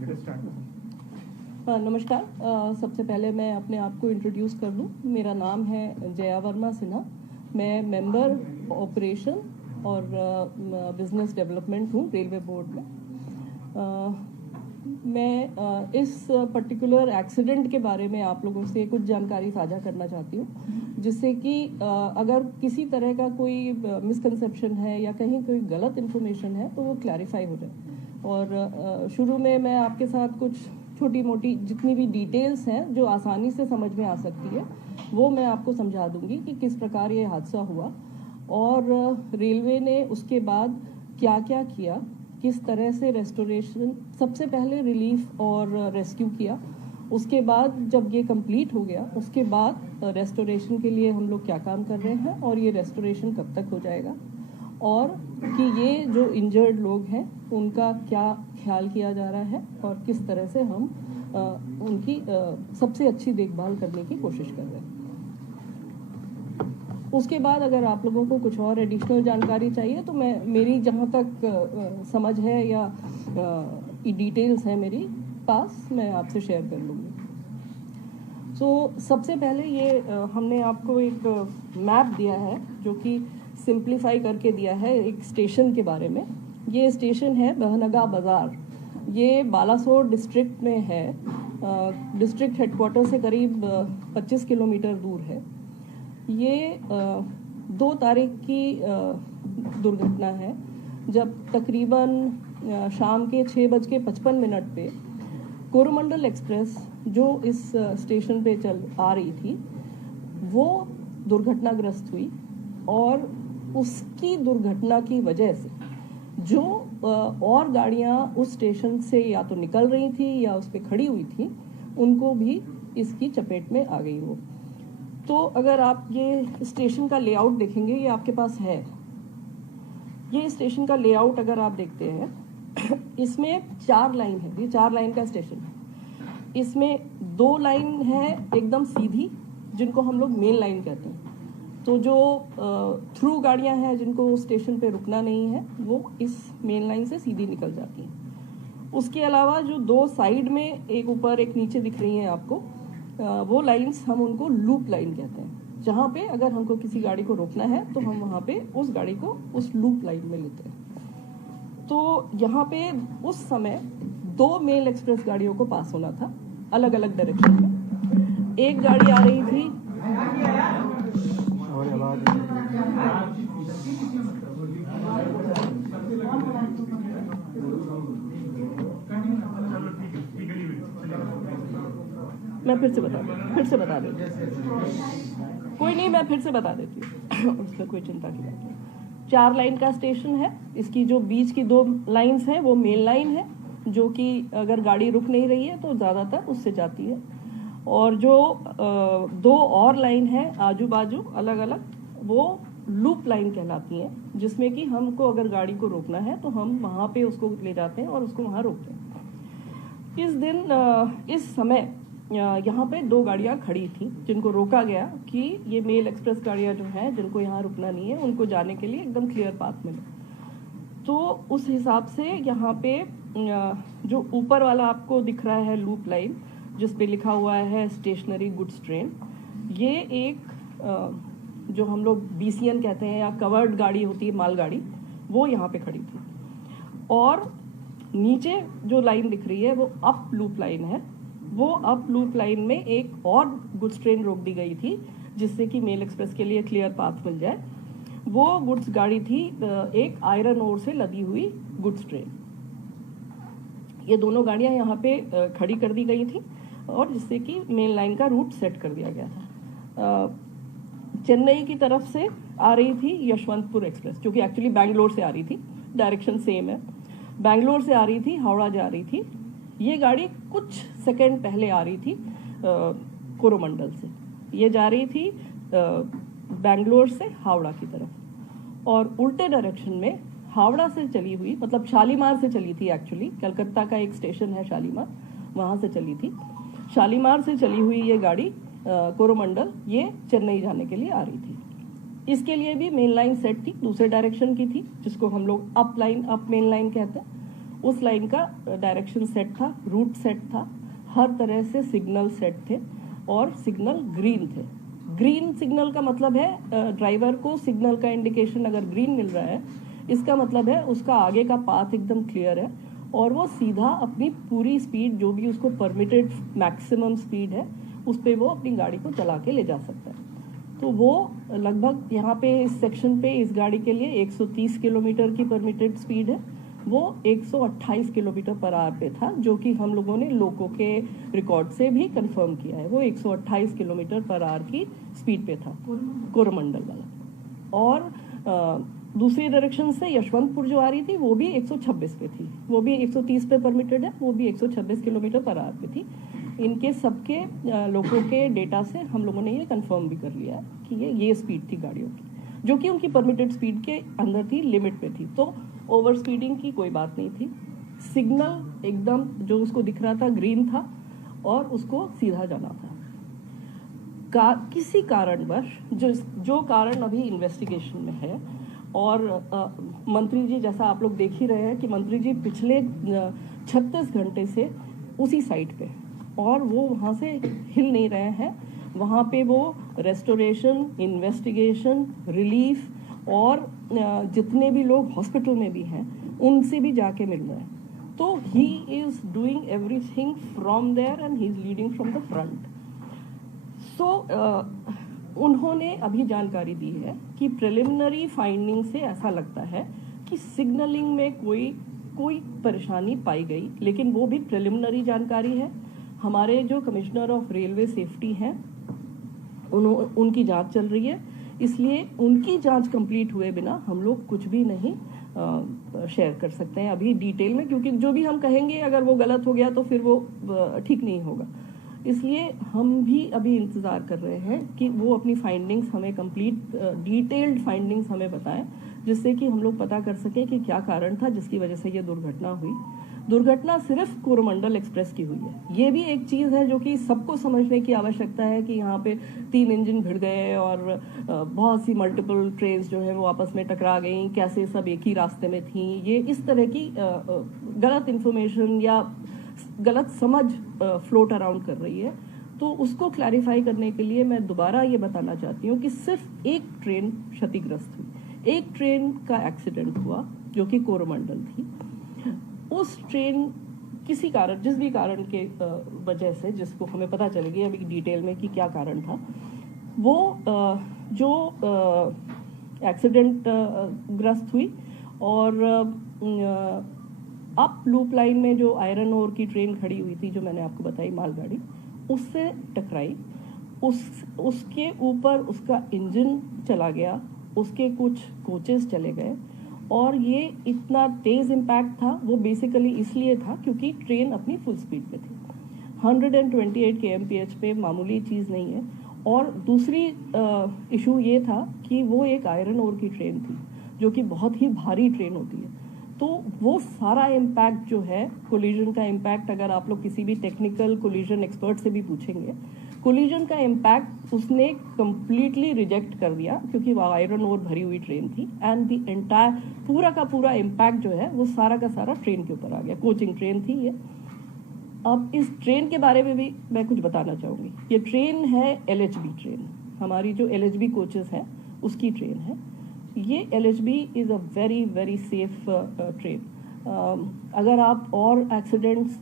नमस्कार। सबसे पहले मैं अपने आप को इंट्रोड्यूस कर लूँ। मेरा नाम है जया वर्मा सिन्हा। मैं मेंबर ऑपरेशन और बिजनेस डेवलपमेंट हूँ रेलवे बोर्ड में। मैं इस पर्टिकुलर एक्सीडेंट के बारे में आप लोगों से कुछ जानकारी साझा करना चाहती हूँ, जिससे कि अगर किसी तरह का कोई मिसकंसेप्शन है या कहीं कोई गलत इन्फॉर्मेशन है तो वो क्लैरिफाई हो जाए। और शुरू में मैं आपके साथ कुछ छोटी मोटी जितनी भी डिटेल्स हैं जो आसानी से समझ में आ सकती है वो मैं आपको समझा दूंगी कि किस प्रकार ये हादसा हुआ और रेलवे ने उसके बाद क्या क्या किया, किस तरह से रेस्टोरेशन, सबसे पहले रिलीफ और रेस्क्यू किया, उसके बाद जब ये कंप्लीट हो गया उसके बाद रेस्टोरेशन के लिए हम लोग क्या काम कर रहे हैं और ये रेस्टोरेशन कब तक हो जाएगा, और कि ये जो इंजर्ड लोग हैं उनका क्या ख्याल किया जा रहा है और किस तरह से हम उनकी सबसे अच्छी देखभाल करने की कोशिश कर रहे हैं। उसके बाद अगर आप लोगों को कुछ और एडिशनल जानकारी चाहिए तो मैं मेरी जहाँ तक समझ है या डिटेल्स है मेरी पास, मैं आपसे शेयर कर लूँगी। सबसे पहले ये हमने आपको एक मैप दिया है जो कि सिंप्लीफाई करके दिया है एक स्टेशन के बारे में। ये स्टेशन है बहनगा बाज़ार। ये बालासोर डिस्ट्रिक्ट में है। डिस्ट्रिक्ट हेडक्वार्टर से करीब 25 किलोमीटर दूर है। ये 2 तारीख की दुर्घटना है जब तकरीबन शाम के 6:55 पे कोरोमंडल एक्सप्रेस जो इस स्टेशन पे चल आ रही थी वो दुर्घटनाग्रस्त हुई और उसकी दुर्घटना की वजह से जो और गाड़ियां उस स्टेशन से या तो निकल रही थी या उस पर खड़ी हुई थी उनको भी इसकी चपेट में आ गई वो। तो अगर आप ये स्टेशन का लेआउट देखेंगे, ये आपके पास है, ये स्टेशन का लेआउट अगर आप देखते हैं इसमें 4 लाइन है। ये 4 लाइन का स्टेशन है। इसमें 2 लाइन है एकदम सीधी जिनको हम लोग मेन लाइन कहते हैं। तो जो थ्रू गाड़ियां हैं जिनको स्टेशन पे रुकना नहीं है वो इस मेन लाइन से सीधी निकल जाती हैं। उसके अलावा जो 2 साइड में एक ऊपर एक नीचे दिख रही हैं आपको, वो लाइंस हम उनको लूप लाइन कहते हैं। जहाँ पे अगर हमको किसी गाड़ी को रोकना है तो हम वहाँ पे उस गाड़ी को उस लूप लाइन में लेते हैं। तो यहाँ पे उस समय 2 मेल एक्सप्रेस गाड़ियों को पास होना था अलग अलग डायरेक्शन में। एक गाड़ी आ रही थी, मैं फिर से बता देती हूँ। कोई नहीं, मैं फिर से बता देती हूँ उसमें कोई चिंता की बात नहीं। 4 लाइन का स्टेशन है। इसकी जो बीच की 2 लाइंस हैं वो मेन लाइन है जो कि अगर गाड़ी रुक नहीं रही है तो ज़्यादातर उससे जाती है, और जो 2 और लाइन है आजू बाजू अलग अलग वो लूप लाइन कहलाती हैं, जिसमें कि हमको अगर गाड़ी को रोकना है तो हम वहाँ पे उसको ले जाते हैं और उसको वहाँ रोकते हैं। इस दिन इस समय यहाँ पे 2 गाड़ियाँ खड़ी थी जिनको रोका गया कि ये मेल एक्सप्रेस गाड़ियाँ जो हैं जिनको यहाँ रुकना नहीं है उनको जाने के लिए एकदम क्लियर पाथ मिले। तो उस हिसाब से यहाँ पे जो ऊपर वाला आपको दिख रहा है लूप लाइन जिस पे लिखा हुआ है स्टेशनरी गुड्स ट्रेन, ये एक जो हम लोग BCN कहते हैं या कवर्ड गाड़ी होती है मालगाड़ी, वो यहाँ पे खड़ी थी। और नीचे जो लाइन दिख रही है वो अप लूप लाइन है। वो अप लूप लाइन में एक और गुड्स ट्रेन रोक दी गई थी जिससे कि मेल एक्सप्रेस के लिए क्लियर पाथ मिल जाए। वो गुड्स गाड़ी थी एक आयरन ओर से लदी हुई गुड्स ट्रेन। ये दोनों गाड़ियां यहाँ पे खड़ी कर दी गई थी और जिससे कि मेन लाइन का रूट सेट कर दिया गया था। चेन्नई की तरफ से आ रही थी यशवंतपुर एक्सप्रेस जो कि एक्चुअली बैंगलोर से आ रही थी, डायरेक्शन सेम है। बैंगलोर से आ रही थी, हावड़ा जा रही थी। ये गाड़ी कुछ सेकंड पहले आ रही थी कोरोमंडल से। ये जा रही थी बैंगलोर से हावड़ा की तरफ, और उल्टे डायरेक्शन में हावड़ा से चली हुई, मतलब शालीमार से चली थी एक्चुअली, कलकत्ता का एक स्टेशन है शालीमार, वहाँ से चली थी। शालीमार से चली हुई ये गाड़ी कोरोमंडल ये चेन्नई जाने के लिए आ रही थी। इसके लिए भी मेन लाइन सेट थी, दूसरे डायरेक्शन की थी जिसको हम लोग अप मेन लाइन कहते हैं। उस लाइन का डायरेक्शन सेट था, रूट सेट था, हर तरह से सिग्नल सेट थे और सिग्नल ग्रीन थे। ग्रीन सिग्नल का मतलब है ड्राइवर को सिग्नल का इंडिकेशन अगर ग्रीन मिल रहा है, इसका मतलब है उसका आगे का पाथ एकदम क्लियर है और वो सीधा अपनी पूरी स्पीड, जो भी उसको परमिटेड मैक्सिमम स्पीड है, उस पर वो अपनी गाड़ी को चला के ले जा सकता है। तो वो लगभग यहाँ पे इस सेक्शन पे इस गाड़ी के लिए 130 किलोमीटर की परमिटेड स्पीड है, वो 128 किलोमीटर पर आवर पे था, जो कि हम लोगों ने लोको के रिकॉर्ड से भी कंफर्म किया है। वो 128 किलोमीटर पर आवर की स्पीड पे था, कोरोमंडल वाला। और दूसरी डायरेक्शन से यशवंतपुर जो आ रही थी वो भी 126 पे थी, वो भी 130 पे परमिटेड है, वो भी 126 किलोमीटर पर आवर पे थी। इनके सबके लोगों के डेटा से हम लोगों ने ये कंफर्म भी कर लिया कि ये स्पीड थी गाड़ियों की, जो कि उनकी परमिटेड स्पीड के अंदर थी, लिमिट पे थी। तो ओवर स्पीडिंग की कोई बात नहीं थी। सिग्नल एकदम जो उसको दिख रहा था ग्रीन था और उसको सीधा जाना था। किसी कारणवश जो कारण अभी इन्वेस्टिगेशन में है, और मंत्री जी, जैसा आप लोग देख ही रहे हैं कि मंत्री जी पिछले 36 घंटे से उसी साइट पे, और वो वहाँ से हिल नहीं रहे हैं। वहाँ पे वो रेस्टोरेशन, इन्वेस्टिगेशन, रिलीफ और जितने भी लोग हॉस्पिटल में भी हैं उनसे भी जाके मिल रहे हैं। तो he is doing everything from there and he is leading from the front. So उन्होंने अभी जानकारी दी है कि प्रिलिमिनरी फाइंडिंग से ऐसा लगता है कि सिग्नलिंग में कोई परेशानी पाई गई, लेकिन वो भी प्रिलिमिनरी जानकारी है। हमारे जो कमिश्नर ऑफ रेलवे सेफ्टी हैं उनकी जांच चल रही है, इसलिए उनकी जांच कंप्लीट हुए बिना हम लोग कुछ भी नहीं शेयर कर सकते हैं अभी डिटेल में, क्योंकि जो भी हम कहेंगे अगर वो गलत हो गया तो फिर वो ठीक नहीं होगा। इसलिए हम भी अभी इंतज़ार कर रहे हैं कि वो अपनी फाइंडिंग्स हमें कंप्लीट डिटेल्ड फाइंडिंग्स हमें बताएं, जिससे कि हम लोग पता कर सकें कि क्या कारण था जिसकी वजह से ये दुर्घटना हुई। दुर्घटना सिर्फ कोरोमंडल एक्सप्रेस की हुई है। ये भी एक चीज़ है जो कि सबको समझने की आवश्यकता है कि यहाँ पे 3 इंजन भिड़ गए और बहुत सी मल्टीपल ट्रेन्स जो है वो आपस में टकरा गई, कैसे सब एक ही रास्ते में थी। ये इस तरह की गलत इन्फॉर्मेशन या गलत समझ फ्लोट अराउंड कर रही है। तो उसको क्लैरिफाई करने के लिए मैं दोबारा ये बताना चाहती हूँ कि सिर्फ एक ट्रेन क्षतिग्रस्त हुई, एक ट्रेन का एक्सीडेंट हुआ जो कि कोरोमंडल थी। उस ट्रेन किसी कारण, जिस भी कारण के वजह से, जिसको हमें पता चलेगी अभी डिटेल में कि क्या कारण था, वो जो एक्सीडेंट ग्रस्त हुई और अप लूप लाइन में जो आयरन ओर की ट्रेन खड़ी हुई थी, जो मैंने आपको बताई मालगाड़ी, उससे टकराई। उसके ऊपर उसका इंजन चला गया, उसके कुछ कोचेस चले गए और ये इतना तेज इम्पैक्ट था। वो बेसिकली इसलिए था क्योंकि ट्रेन अपनी फुल स्पीड पे थी। 128 kmph पे मामूली चीज़ नहीं है। और दूसरी इशू ये था कि वो एक आयरन ओर की ट्रेन थी, जो कि बहुत ही भारी ट्रेन होती है। तो वो सारा इम्पैक्ट जो है, कोलिजन का इम्पैक्ट, अगर आप लोग किसी भी टेक्निकल कोलिजन एक्सपर्ट से भी पूछेंगे, कोलिजन का इम्पैक्ट उसने कम्प्लीटली रिजेक्ट कर दिया, क्योंकि वो आयरन ओर भरी हुई ट्रेन थी। एंड द एंटायर पूरा का पूरा इम्पैक्ट जो है वो सारा का सारा ट्रेन के ऊपर आ गया। कोचिंग ट्रेन थी ये। अब इस ट्रेन के बारे में भी मैं कुछ बताना चाहूँगी। ये ट्रेन है LHB ट्रेन, हमारी जो LHB कोचेस हैं उसकी ट्रेन है ये। LHB is a very very safe train. अगर आप और एक्सीडेंट्स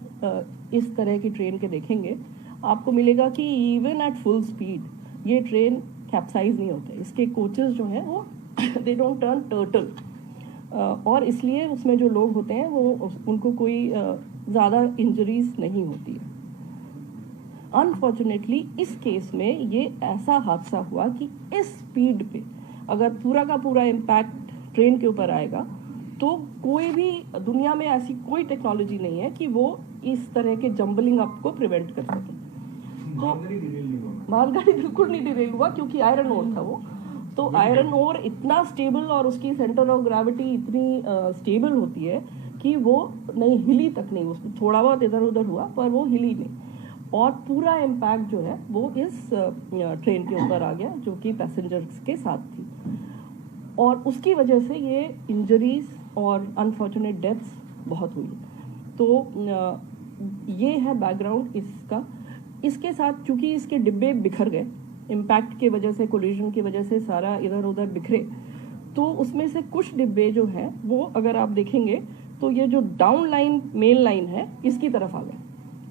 इस तरह की ट्रेन के देखेंगे, आपको मिलेगा कि इवन एट फुल स्पीड ये ट्रेन कैप्साइज नहीं होते। इसके कोचेस जो हैं वो दे डोंट टर्न टर्टल, और इसलिए उसमें जो लोग होते हैं वो उनको कोई ज़्यादा इंजरीज नहीं होती है। अनफॉर्चुनेटली इस केस में ये ऐसा हादसा हुआ कि इस स्पीड पे अगर पूरा का पूरा इम्पैक्ट ट्रेन के ऊपर आएगा तो कोई भी दुनिया में ऐसी कोई टेक्नोलॉजी नहीं है कि वो इस तरह के जंबलिंग अप को प्रिवेंट कर सके। तो मालगाड़ी बिल्कुल नहीं डिरेल हुआ, क्योंकि आयरन ओर था वो। तो आयरन ओर इतना स्टेबल और उसकी सेंटर ऑफ ग्रेविटी इतनी स्टेबल होती है कि वो नहीं हिली तक नहीं, उसको थोड़ा बहुत इधर उधर हुआ पर वो हिली नहीं। और पूरा इम्पैक्ट जो है वो इस ट्रेन के ऊपर आ गया, जो कि पैसेंजर्स के साथ थी। और उसकी वजह से ये इंजरीज और अनफॉर्चुनेट डेथ्स बहुत हुई। तो ये है बैकग्राउंड इसका। इसके साथ चूंकि इसके डिब्बे बिखर गए, इम्पैक्ट की वजह से, कोलिजन की वजह से सारा इधर उधर बिखरे, तो उसमें से कुछ डिब्बे जो हैं वो अगर आप देखेंगे तो ये जो डाउन लाइन मेन लाइन है इसकी तरफ आ गए,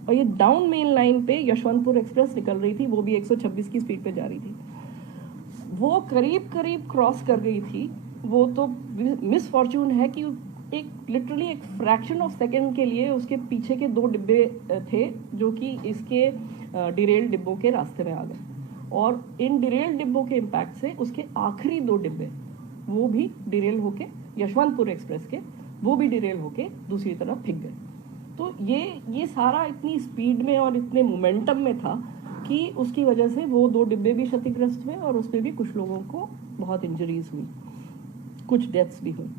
और ये डाउन मेन लाइन पे यशवंतपुर एक्सप्रेस निकल रही थी, वो भी 126 की स्पीड पे जा रही थी। वो करीब करीब क्रॉस कर गई थी। वो तो मिस फॉर्च्यून है कि एक लिटरली एक फ्रैक्शन ऑफ सेकेंड के लिए उसके पीछे के 2 डिब्बे थे जो कि इसके डिरेल डिब्बों के रास्ते में आ गए, और इन डिरेल डिब्बों के इम्पैक्ट से उसके आखिरी 2 डिब्बे वो भी डिरेल होके, यशवंतपुर एक्सप्रेस के, वो भी डिरेल होके दूसरी तरफ फिक गए। तो ये सारा इतनी स्पीड में और इतने मोमेंटम में था कि उसकी वजह से वो 2 डिब्बे भी क्षतिग्रस्त हुए, और उसमें भी कुछ लोगों को बहुत इंजरीज हुई, कुछ डेथ्स भी हुई।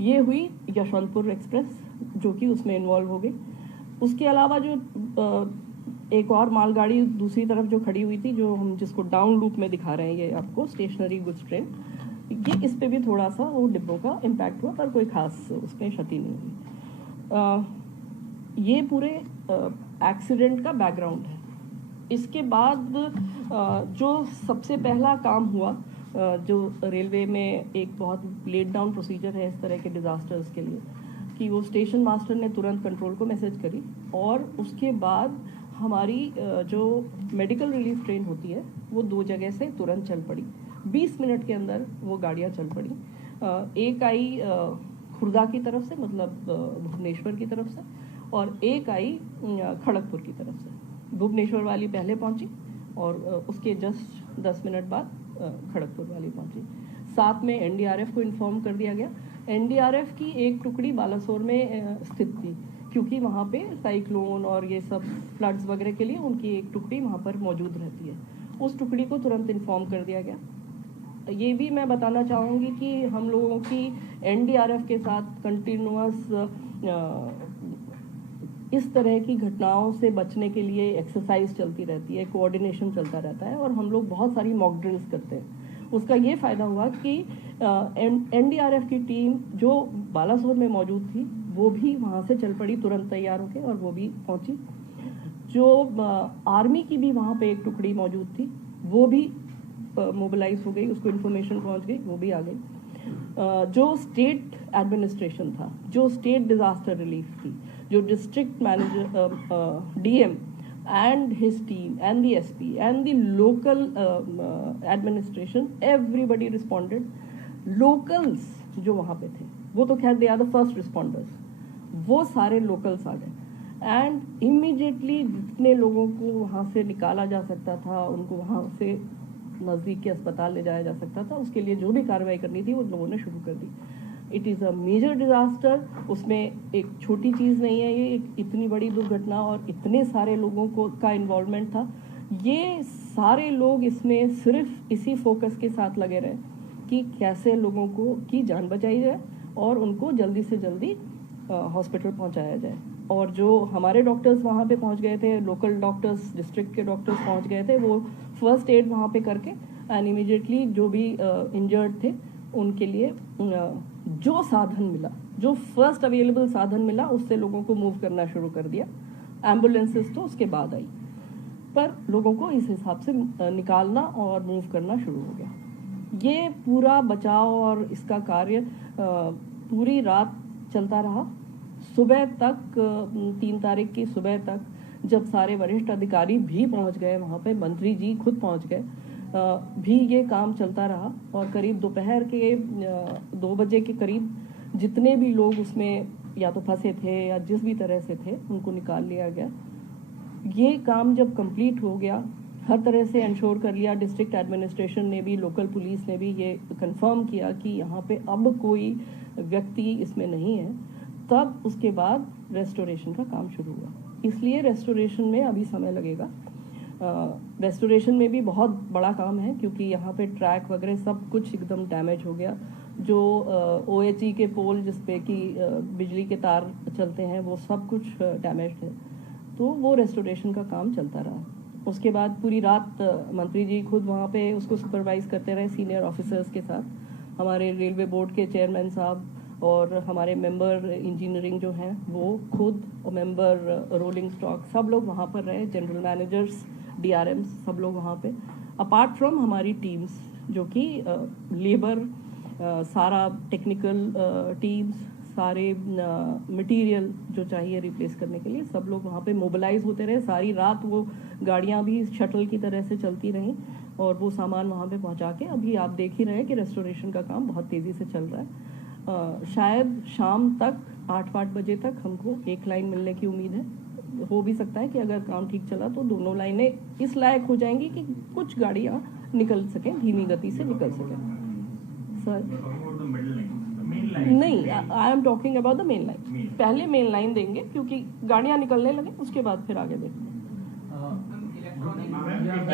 ये हुई यशवंतपुर एक्सप्रेस जो कि उसमें इन्वॉल्व हो गई। उसके अलावा जो एक और मालगाड़ी दूसरी तरफ जो खड़ी हुई थी, जो हम जिसको डाउन लूप में दिखा रहे हैं, ये आपको स्टेशनरी गुड्स ट्रेन, ये इस पे भी थोड़ा सा वो डिब्बों का इम्पैक्ट हुआ, पर कोई खास उसमें क्षति नहीं हुई। ये पूरे एक्सीडेंट का बैकग्राउंड है। इसके बाद जो सबसे पहला काम हुआ, जो रेलवे में एक बहुत लेट डाउन प्रोसीजर है इस तरह के डिजास्टर्स के लिए, कि वो स्टेशन मास्टर ने तुरंत कंट्रोल को मैसेज करी, और उसके बाद हमारी जो मेडिकल रिलीफ ट्रेन होती है वो 2 जगह से तुरंत चल पड़ी। 20 मिनट के अंदर वो गाड़ियाँ चल पड़ी। एक आई खुर्दा की तरफ से, मतलब भुवनेश्वर की तरफ से, और एक आई खड़गपुर की तरफ से। भुवनेश्वर वाली पहले पहुंची और उसके जस्ट 10 मिनट बाद खड़गपुर वाली पहुंची। साथ में एनडीआरएफ को इन्फॉर्म कर दिया गया। एनडीआरएफ की एक टुकड़ी बालासोर में स्थित थी, क्योंकि वहाँ पे साइक्लोन और ये सब फ्लड्स वगैरह के लिए उनकी एक टुकड़ी वहाँ पर मौजूद रहती है। उस टुकड़ी को तुरंत इन्फॉर्म कर दिया गया। ये भी मैं बताना चाहूँगी कि हम लोगों की एनडीआरएफ के साथ कंटिन्यूअस इस तरह की घटनाओं से बचने के लिए एक्सरसाइज चलती रहती है, कोऑर्डिनेशन चलता रहता है, और हम लोग बहुत सारी मॉक ड्रिल्स करते हैं। उसका ये फ़ायदा हुआ कि एनडीआरएफ की टीम जो बालासोर में मौजूद थी वो भी वहाँ से चल पड़ी तुरंत तैयार होकर, और वो भी पहुँची। जो आर्मी की भी वहाँ पे एक टुकड़ी मौजूद थी वो भी मोबिलाइज हो गई, उसको इन्फॉर्मेशन पहुँच गई, वो भी आ गई। जो स्टेट एडमिनिस्ट्रेशन था, जो स्टेट डिजास्टर रिलीफ थी, जो district manager DM and his team and the SP and the local administration, everybody responded. Locals जो वहाँ पे थे वो तो खैर they are the first responders, वो सारे locals आ गए and immediately जितने लोगों को वहाँ से निकाला जा सकता था, उनको वहाँ से नज़दीक के अस्पताल ले जाया जा सकता था, उसके लिए जो भी कार्रवाई करनी थी वो लोगों ने शुरू कर दी। It is a major disaster, उसमें एक छोटी चीज़ नहीं है ये, एक इतनी बड़ी दुर्घटना और इतने सारे लोगों को का इन्वॉल्वमेंट था। ये सारे लोग इसमें सिर्फ इसी फोकस के साथ लगे रहे कि कैसे लोगों को की जान बचाई जाए और उनको जल्दी से जल्दी हॉस्पिटल पहुंचाया जाए। और जो हमारे डॉक्टर्स वहाँ पे पहुँच गए थे, लोकल डॉक्टर्स, डिस्ट्रिक्ट के डॉक्टर्स पहुँच गए थे, वो फर्स्ट एड वहाँ पे करके एंड इमीडिएटली जो भी इंजर्ड थे उनके लिए जो साधन मिला, जो फर्स्ट अवेलेबल साधन मिला, उससे लोगों को मूव करना शुरू कर दिया। एम्बुलेंसेस तो उसके बाद आई, पर लोगों को इस हिसाब से निकालना और मूव करना शुरू हो गया। ये पूरा बचाव और इसका कार्य पूरी रात चलता रहा। सुबह तक 3 तारीख की सुबह तक जब सारे वरिष्ठ अधिकारी भी पहुंच गए वहाँ पे, मंत्री जी खुद पहुंच गए, भी ये काम चलता रहा। और करीब दोपहर के 2 बजे के करीब जितने भी लोग उसमें या तो फंसे थे या जिस भी तरह से थे उनको निकाल लिया गया। ये काम जब कंप्लीट हो गया, हर तरह से इंश्योर कर लिया, डिस्ट्रिक्ट एडमिनिस्ट्रेशन ने भी, लोकल पुलिस ने भी ये कंफर्म किया कि यहाँ पे अब कोई व्यक्ति इसमें नहीं है, तब उसके बाद रेस्टोरेशन का काम शुरू हुआ। इसलिए रेस्टोरेशन में अभी समय लगेगा। रेस्टोरेशन में भी बहुत बड़ा काम है क्योंकि यहाँ पे ट्रैक वगैरह सब कुछ एकदम डैमेज हो गया। जो OHE के पोल जिस पे कि बिजली के तार चलते हैं वो सब कुछ डैमेज्ड है, तो वो रेस्टोरेशन का काम चलता रहा। उसके बाद पूरी रात मंत्री जी खुद वहाँ पे उसको सुपरवाइज करते रहे सीनियर ऑफिसर्स के साथ। हमारे रेलवे बोर्ड के चेयरमैन साहब और हमारे मेंबर इंजीनियरिंग जो हैं वो खुद, और मेंबर रोलिंग स्टॉक, सब लोग वहाँ पर रहे, जनरल मैनेजर्स, DRMs, सब लोग वहाँ पे, अपार्ट फ्रॉम हमारी टीम्स जो कि लेबर, सारा टेक्निकल टीम्स, सारे मटेरियल जो चाहिए रिप्लेस करने के लिए, सब लोग वहाँ पे मोबिलाइज होते रहे। सारी रात वो गाड़ियाँ भी शटल की तरह से चलती रहीं और वो सामान वहाँ पे पहुँचा के, अभी आप देख ही रहे हैं कि रेस्टोरेशन का काम बहुत तेज़ी से चल रहा है। शायद शाम तक 8-8 बजे तक हमको एक लाइन मिलने की उम्मीद है। हो भी सकता है कि अगर काम ठीक चला तो दोनों लाइनें इस लायक हो जाएंगी कि कुछ गाड़ियाँ निकल सकें, धीमी गति से निकल सकें। सर नहीं, I am talking about the main line. पहले मेन लाइन देंगे क्योंकि गाड़ियाँ निकलने लगे, उसके बाद फिर आगे देखेंगे।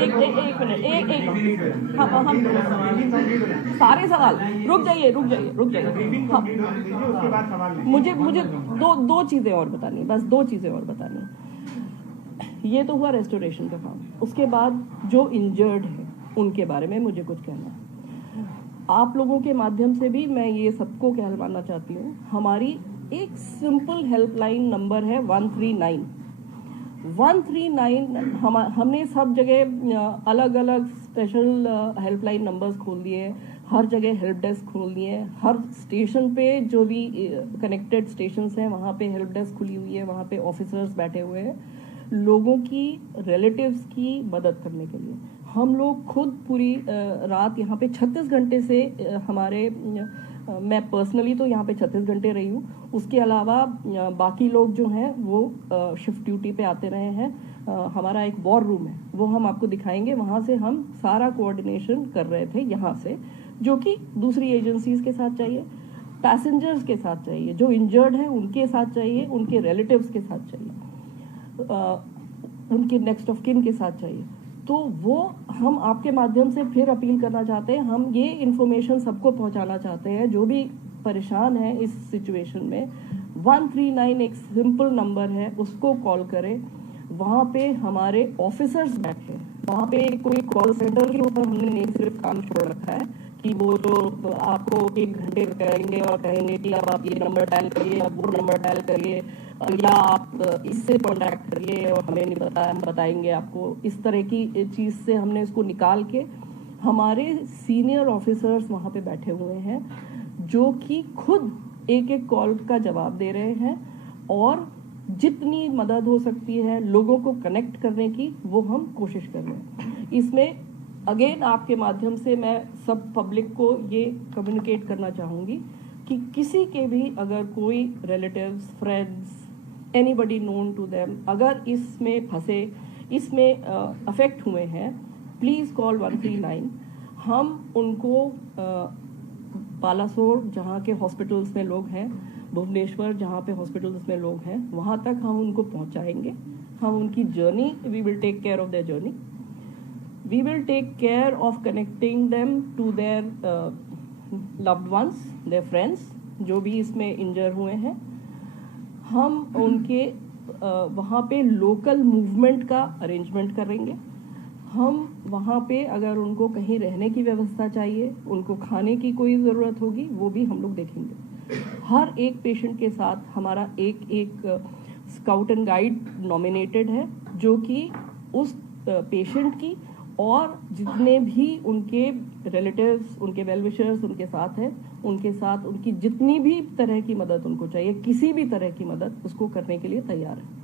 एक मिनट, हम सारे सवाल, रुक जाइए। हाँ, मुझे दो चीजें और बतानी है, बस 2 चीजें और बतानी है। ये तो हुआ रेस्टोरेशन का काम। उसके बाद जो इंजर्ड है उनके बारे में मुझे कुछ कहना है। आप लोगों के माध्यम से भी मैं ये सबको कहलवाना चाहती हूँ, हमारी एक सिंपल हेल्पलाइन नंबर है 139। 139 हमने सब जगह अलग अलग स्पेशल हेल्पलाइन नंबर्स खोल दिए, हर जगह हेल्प डेस्क खोल दिए, हर स्टेशन पे जो भी कनेक्टेड स्टेशंस हैं वहाँ पे हेल्प डेस्क खुली हुई है, वहाँ पे ऑफिसर्स बैठे हुए हैं लोगों की, रिलेटिव्स की मदद करने के लिए। हम लोग खुद पूरी रात यहाँ पे 36 घंटे से हमारे, मैं पर्सनली तो यहाँ पे 36 घंटे रही हूँ, उसके अलावा बाकी लोग जो हैं वो शिफ्ट ड्यूटी पे आते रहे हैं। हमारा एक वॉर रूम है, वो हम आपको दिखाएंगे, वहाँ से हम सारा कोऑर्डिनेशन कर रहे थे यहाँ से, जो कि दूसरी एजेंसीज के साथ चाहिए, पैसेंजर्स के साथ चाहिए, जो इंजर्ड हैं उनके साथ चाहिए, उनके रिलेटिव्स के साथ चाहिए, उनके नेक्स्ट ऑफ किन के साथ चाहिए। तो वो हम आपके माध्यम से फिर अपील करना चाहते हैं, हम ये इन्फॉर्मेशन सबको पहुंचाना चाहते हैं जो भी परेशान है इस सिचुएशन में। 139 एक सिंपल नंबर है, उसको कॉल करें। वहाँ पे हमारे ऑफिसर्स बैठे हैं, वहाँ पे कोई कॉल सेंटर के ऊपर हमने नहीं सिर्फ काम छोड़ रखा है कि वो जो आपको 1 घंटे करेंगे और कहेंगे कि अब आप ये नंबर डायल करिए, अब वो नंबर डायल करिए, या आप इससे कॉन्टैक्ट करिए और हमें नहीं पता, हम बताएंगे आपको। इस तरह की चीज़ से हमने इसको निकाल के हमारे सीनियर ऑफिसर्स वहाँ पे बैठे हुए हैं जो कि खुद एक कॉल का जवाब दे रहे हैं और जितनी मदद हो सकती है लोगों को कनेक्ट करने की वो हम कोशिश कर रहे हैं। इसमें अगेन आपके माध्यम से मैं सब पब्लिक को ये कम्युनिकेट करना चाहूँगी कि किसी के भी अगर कोई relatives, friends, anybody known to them अगर इसमें फंसे, इसमें अफेक्ट हुए हैं, प्लीज़ कॉल 139। हम उनको बालासोर जहाँ के हॉस्पिटल्स में लोग हैं, भुवनेश्वर जहाँ पे हॉस्पिटल्स में लोग हैं, वहाँ तक हम उनको पहुँचाएंगे। हम उनकी journey, we will take care of their journey, we will take care of connecting them to their loved ones, their friends जो भी इसमें इंजर हुए हैं। हम उनके वहाँ पे लोकल मूवमेंट का अरेंजमेंट करेंगे। हम वहाँ पे अगर उनको कहीं रहने की व्यवस्था चाहिए, उनको खाने की कोई ज़रूरत होगी, वो भी हम लोग देखेंगे। हर एक पेशेंट के साथ हमारा एक स्काउट एंड गाइड नॉमिनेटेड है जो कि उस पेशेंट की और जितने भी उनके रिलेटिव्स, उनके वेल विशर्स उनके साथ हैं, उनके साथ उनकी जितनी भी तरह की मदद उनको चाहिए, किसी भी तरह की मदद उसको करने के लिए तैयार है।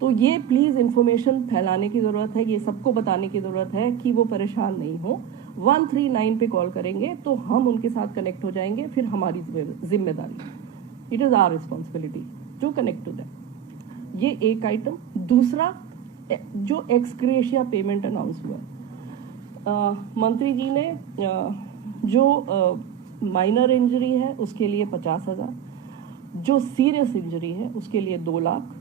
तो ये प्लीज़ इन्फॉर्मेशन फैलाने की ज़रूरत है, ये सबको बताने की ज़रूरत है कि वो परेशान नहीं हो। 139 पे कॉल करेंगे तो हम उनके साथ कनेक्ट हो जाएंगे, फिर हमारी जिम्मेदारी, it is our responsibility to connect to them. ये एक आइटम। दूसरा, जो एक्सग्रेशिया पेमेंट अनाउंस हुआ, मंत्री जी ने जो माइनर इंजरी है उसके लिए 50,000, जो सीरियस इंजरी है उसके लिए 2 लाख,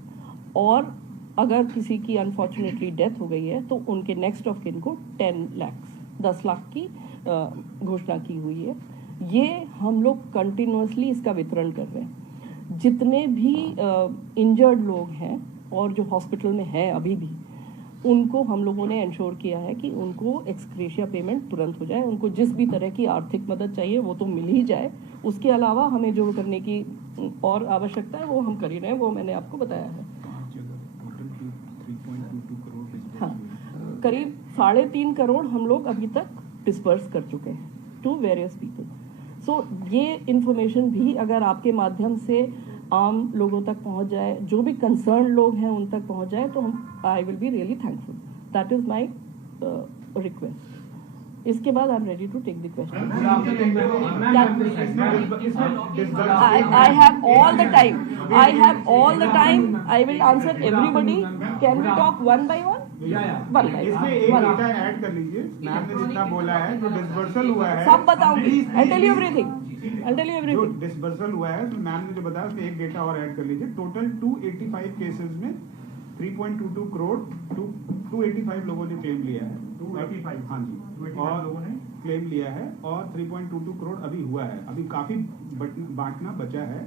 और अगर किसी की अनफॉर्चुनेटली डेथ हो गई है तो उनके नेक्स्ट ऑफ किन को 10 लाख की घोषणा की हुई है। ये हम लोग कंटिन्यूसली इसका वितरण कर रहे हैं। जितने भी इंजर्ड लोग हैं और जो हॉस्पिटल में हैं अभी भी, उनको हम लोगों ने इंश्योर किया है कि उनको एक्सग्रेशिया पेमेंट तुरंत हो जाए। उनको जिस भी तरह की आर्थिक मदद चाहिए वो तो मिल ही जाए, उसके अलावा हमें जो करने की और आवश्यकता है वो हम कर ही रहे हैं, वो मैंने आपको बताया है। हाँ, करीब 3.5 करोड़ हम लोग अभी तक डिस्पर्स कर चुके हैं टू वेरियस पीपल। सो ये इन्फॉर्मेशन भी अगर आपके माध्यम से आम लोगों तक पहुंच जाए, जो भी कंसर्न लोग हैं उन तक पहुंच जाए, तो I will be really thankful. That is my request. इसके बाद I am ready to take the question. I have all the time, I have all the time, I will answer everybody. Can we talk one by one? इसमें एक data add कर लीजिए, ma'am ने जितना बोला है, जो डिस्बर्सल हुआ है सब बताऊंगी। I'll tell you everything. I'll tell you जो everything. डिस्बर्सल हुआ है, तो मैम ने जो बताया उसमें एक डेटा और ऐड कर लीजिए। टोटल 285 केसेस में 3.22 करोड़ 285 लोगों ने क्लेम लिया है। 285 हाँ जी, 285 और लोगों ने क्लेम लिया है और 3.22 करोड़ अभी हुआ है। अभी काफी बांटना बचा है,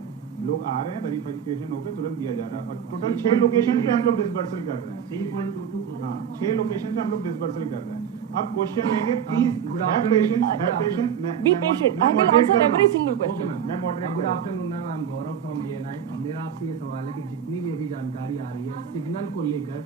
लोग आ रहे हैं, वेरिफिकेशन होकर तुरंत दिया जा रहा है। और टोटल 6 लोकेशन पे हम लोग डिस्बर्सल कर रहे हैं। 3.22 हाँ, 6 लोकेशन पे हम लोग डिस्बर्सल कर रहे हैं। अब क्वेश्चन लेंगे, please have patience. Be patient. I will answer every single question. मैं moderate good afternoon ma'am, I am Gaurav from BNI। मेरा आपसे ये सवाल है कि जितनी भी अभी जानकारी आ रही है सिग्नल को लेकर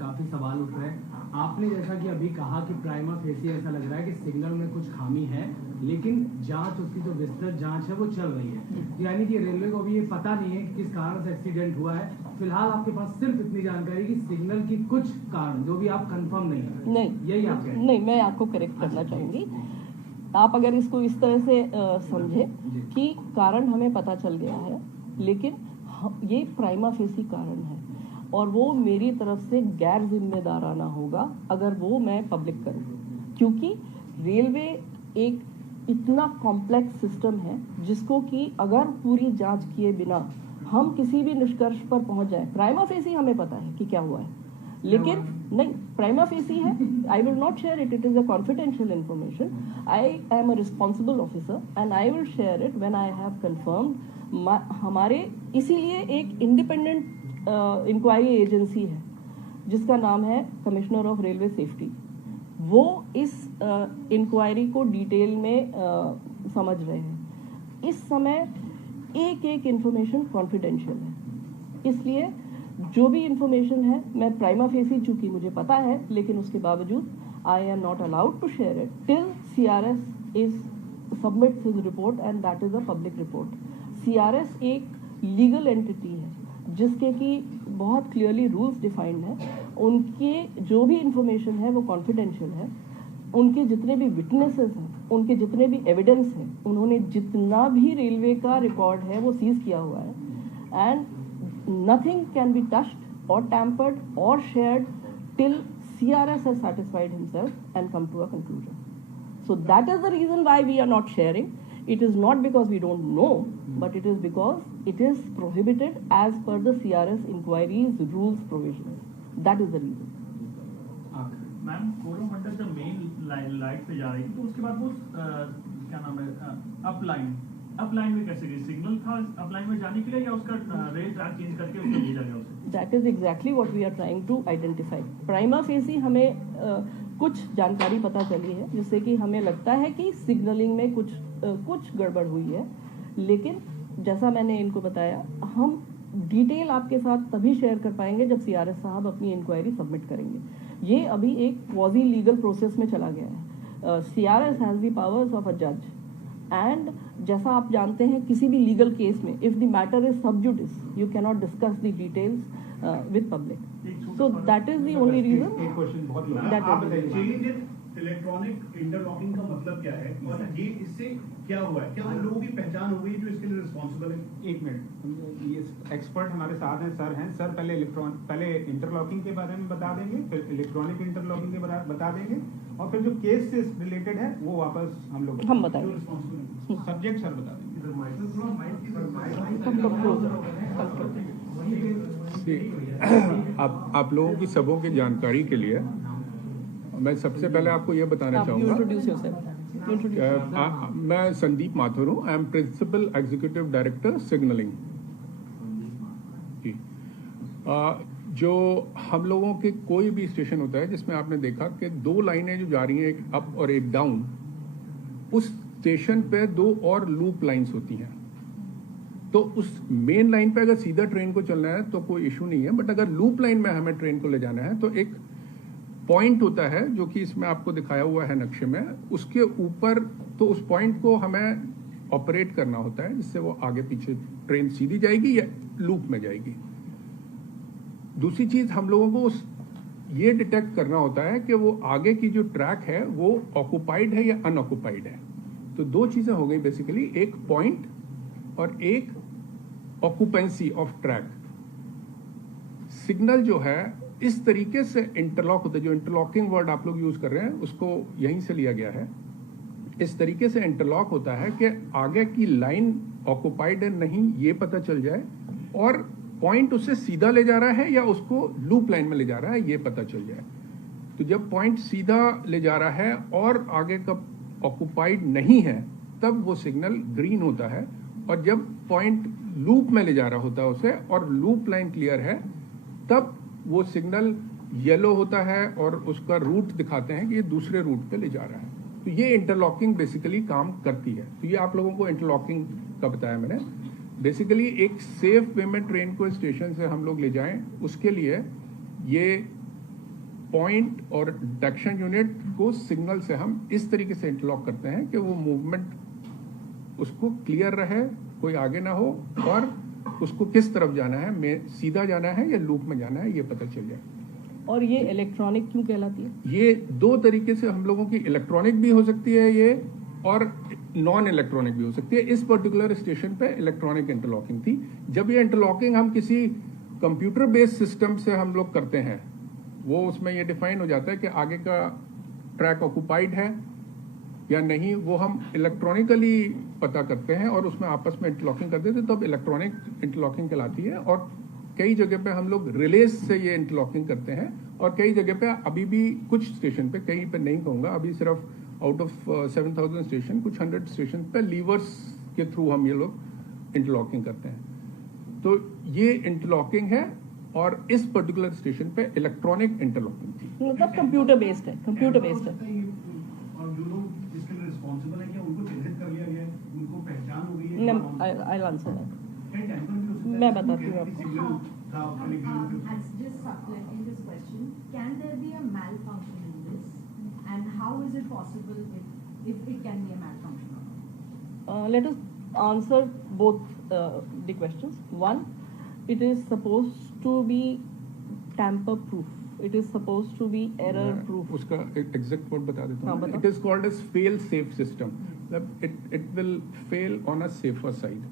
काफी सवाल उठ रहे हैं। आपने जैसा कि अभी कहा कि प्राइमा फेसी ऐसा लग रहा है कि सिग्नल में कुछ खामी है, लेकिन जांच, उसकी जो विस्तृत जांच है वो चल रही है, यानी कि रेलवे को अभी ये पता नहीं है कि किस कारण से एक्सीडेंट हुआ है। फिलहाल आपके पास सिर्फ इतनी जानकारी कि सिग्नल की कुछ कारण जो भी आप कंफर्म नहीं है। नहीं, यही आप कह रहे हैं? नहीं, मैं आपको करेक्ट करना चाहूंगी। आप अगर इसको इस तरह से समझे कि कारण हमें पता चल गया है, लेकिन ये प्राइमा फेसी कारण है और वो मेरी तरफ से गैर जिम्मेदाराना होगा अगर वो मैं पब्लिक करूँ, क्योंकि रेलवे एक इतना कॉम्प्लेक्स सिस्टम है जिसको कि अगर पूरी जांच किए बिना हम किसी भी निष्कर्ष पर पहुंच जाए, प्राइमा फेसी हमें पता है कि क्या हुआ है, लेकिन नहीं, प्राइमा फेसी है, I will not share it, it is a confidential information. I am a responsible officer and I will share it when I have confirmed. हमारे इसीलिए एक इंडिपेंडेंट इंक्वायरी एजेंसी है जिसका नाम है कमिश्नर ऑफ रेलवे सेफ्टी। वो इस inquiry को डिटेल में समझ रहे हैं। इस समय एक एक इन्फॉर्मेशन कॉन्फिडेंशियल है, इसलिए जो भी इन्फॉर्मेशन है मैं प्राइमा फेसी, चूंकि मुझे पता है, लेकिन उसके बावजूद I am not allowed to share it till CRS is submits his report and that is a public report. CRS एक लीगल एंटिटी है जिसके कि बहुत क्लियरली रूल्स डिफाइंड है। उनके जो भी इंफॉर्मेशन है वो कॉन्फिडेंशियल है। उनके जितने भी विटनेसेस हैं, उनके जितने भी एविडेंस हैं, उन्होंने जितना भी रेलवे का रिकॉर्ड है वो सीज किया हुआ है and nothing can be touched or tampered or shared till CRS has satisfied himself and come to a conclusion. So that is the reason why we are not sharing. It is not because we don't know, but it is because it is prohibited as per the CRS inquiries rules provisions. That is the reason. Ma'am, Coromandel जब main light पे जा रही थी तो उसके बाद वो क्या नाम है, अपलाइन में कैसे गई? सिग्नल था अपलाइन में जाने के लिए या उसका रेल ट्रैक चेंज करके उसको भेजा गया उसे? That is exactly what we are trying to identify. Prima facie हमें कुछ जानकारी पता चली है जिससे कि हमें लगता है कि सिग्नलिंग में कुछ गड़बड़ हुई है, लेकिन जैसा मैंने इनको बताया, हम डिटेल आपके साथ तभी शेयर कर पाएंगे जब CRS साहब अपनी इंक्वायरी सबमिट करेंगे। ये अभी एक क्वाजी लीगल प्रोसेस में चला गया है। CRS has the powers of a जज एंड जैसा आप जानते हैं किसी भी लीगल केस में if the matter is sub judice you can not discuss the details with public. So that is the only reason. एक क्वेश्चन बहुत लंबा है, That आप is- बताइए। चेंज इन इलेक्ट्रॉनिक इंटरलॉकिंग का मतलब क्या है और ये इससे क्या हुआ है? क्या उन लोगों की पहचान हो गई जो इसके लिए रिस्पॉन्सिबल है? एक मिनट, ये एक्सपर्ट हमारे साथ हैं, सर पहले इंटरलॉकिंग के बारे में बता देंगे, फिर इलेक्ट्रॉनिक इंटरलॉकिंग के बारे में बता देंगे, और फिर जो केस से रिलेटेड है वो वापस हम लोग हम जो बताएंगे। रिस्पॉन्सिबल है? सब्जेक्ट सर बता देंगे। आप लोगों की सबों की जानकारी के लिए मैं सबसे पहले आपको ये बताना आप चाहूँगा। Introduce yourself. मैं संदीप माथुर हूँ, I am principal executive director signalling. जो हम लोगों के कोई भी स्टेशन होता है जिसमें आपने देखा कि 2 लाइनें जो जा रही हैं, एक अप और एक डाउन, उस स्टेशन पे 2 और लूप लाइंस होती हैं। तो उस मेन लाइन पे अगर सीधा ट्रेन को चलना है तो कोई इशू नहीं है, बट अगर लूप लाइन में हमें ट्रेन को ले जाना है तो एक पॉइंट होता है जो कि इसमें आपको दिखाया हुआ है नक्शे में, उसके ऊपर तो उस पॉइंट को हमें ऑपरेट करना होता है जिससे वो आगे पीछे ट्रेन सीधी जाएगी या लूप में जाएगी। दूसरी चीज हम लोगों को ये डिटेक्ट करना होता है कि वो आगे की जो ट्रैक है वो ऑक्युपाइड है या अनऑक्युपाइड है। तो 2 चीजें हो गई बेसिकली, एक पॉइंट और एक ऑक्युपेंसी ऑफ ट्रैक। सिग्नल जो है इस तरीके से इंटरलॉक होता है, जो इंटरलॉकिंग वर्ड आप लोग यूज कर रहे हैं उसको यहीं से लिया गया है। इस तरीके से इंटरलॉक होता है कि आगे की लाइन ऑक्युपाइड है नहीं ये पता चल जाए, और पॉइंट उससे सीधा ले जा रहा है या उसको लूप लाइन में ले जा रहा है ये पता चल जाए। तो जब पॉइंट सीधा ले जा रहा है और आगे का ऑक्युपाइड नहीं है तब वो सिग्नल ग्रीन होता है, और जब पॉइंट लूप में ले जा रहा होता है उसे और लूप लाइन क्लियर है तब वो सिग्नल येलो होता है और उसका रूट दिखाते हैं कि ये दूसरे रूट पे ले जा रहा है। तो ये इंटरलॉकिंग बेसिकली काम करती है। तो ये आप लोगों को इंटरलॉकिंग का बताया मैंने। बेसिकली एक सेफ वे में ट्रेन को स्टेशन से हम लोग ले जाएं, उसके लिए ये पॉइंट और डिटेक्शन यूनिट को सिग्नल से हम इस तरीके से इंटरलॉक करते हैं कि वो मूवमेंट उसको क्लियर रहे, कोई आगे ना हो, और उसको किस तरफ जाना है, सीधा जाना है या लूप में जाना है ये पता चल जाए। और ये इलेक्ट्रॉनिक क्यों कहलाती है? ये 2 तरीके से हम लोगों की इलेक्ट्रॉनिक भी हो सकती है ये, और नॉन इलेक्ट्रॉनिक भी हो सकती है। इस पर्टिकुलर स्टेशन पे इलेक्ट्रॉनिक इंटरलॉकिंग थी। जब ये इंटरलॉकिंग हम किसी कंप्यूटर बेस्ड सिस्टम से हम लोग करते हैं, वो उसमें ये डिफाइन हो जाता है कि आगे का ट्रैक ऑक्युपाइड है या नहीं, वो हम इलेक्ट्रॉनिकली पता करते हैं और उसमें आपस में इंटरलॉकिंग करते थे, तब इलेक्ट्रॉनिक इंटरलॉकिंग कहलाती है। और कई जगह पे हम लोग रिलेज से ये इंटरलॉकिंग करते हैं, और कई जगह पे अभी भी कुछ स्टेशन पे, कहीं पे नहीं कहूंगा, अभी सिर्फ आउट ऑफ 7000 स्टेशन, कुछ 100 स्टेशन पे लीवर्स के थ्रू हम ये लोग इंटरलॉकिंग करते हैं। तो ये इंटरलॉकिंग है, और इस पर्टिकुलर स्टेशन पे इलेक्ट्रॉनिक इंटरलॉकिंग थी। मतलब कंप्यूटर बेस्ड है, कंप्यूटर बेस्ड है। और जो लोग इसके लिए रिस्पॉन्सिबल है, क्या उनको चिन्हित कर लिया गया है, उनको पहचान हो गई है? I'll answer that. क्या टेम्पर भी हो सकता है? मैं बताती हूँ आपको। सिग्नल था पहले ग्रीन पे। Just supplementing this question, can there be a malfunction in this, and how is it possible if it can be a malfunction? Let us answer both the questions. One, it is supposed to be tamper proof. It is supposed to be error proof. उसका exact word बता देता हाँ, हूँ। बताओ। It is called as fail safe system, मतलब it will fail on a safer side.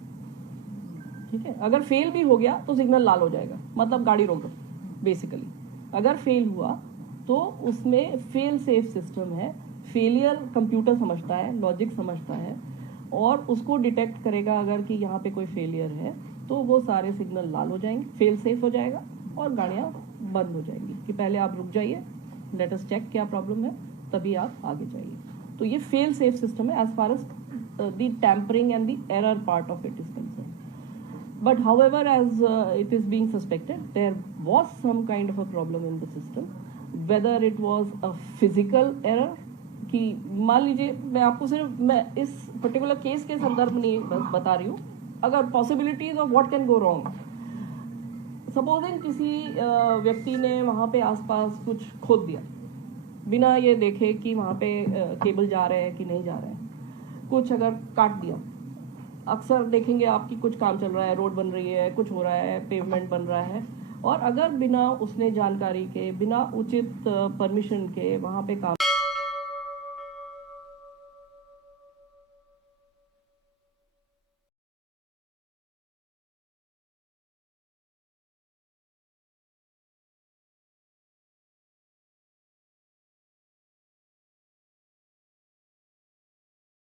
ठीक है, अगर फेल भी हो गया तो सिग्नल लाल हो जाएगा, मतलब गाड़ी रोक दो बेसिकली। अगर फेल हुआ तो उसमें फेल सेफ सिस्टम है। फेलियर कंप्यूटर समझता है, लॉजिक समझता है, और उसको डिटेक्ट करेगा अगर कि यहाँ पे कोई फेलियर है तो वो सारे सिग्नल लाल हो जाएंगे, फेल सेफ हो जाएगा, और गाड़ियाँ बंद हो जाएंगी कि पहले आप रुक जाइए, लेट अस चेक क्या प्रॉब्लम है, तभी आप आगे जाइए। तो ये फेल सेफ सिस्टम है as far as the tampering and the error part of it is concern. But however, as it is being suspected, there was some kind of a problem in the system. Whether it was a physical error, कि मान लीजिए, मैं आपको सिर्फ मैं इस particular case के संदर्भ में नहीं बस बता रही हूँ, अगर possibilities of what can go wrong. Supposing किसी व्यक्ति ने वहाँ पे आसपास कुछ खोद दिया बिना ये देखे कि वहाँ पे केबल जा रहे हैं कि नहीं जा रहे हैं, कुछ अगर काट दिया। अक्सर देखेंगे आपकी कुछ काम चल रहा है, रोड बन रही है, कुछ हो रहा है, पेवमेंट बन रहा है, और अगर बिना उसने जानकारी के, बिना उचित परमिशन के वहाँ पे काम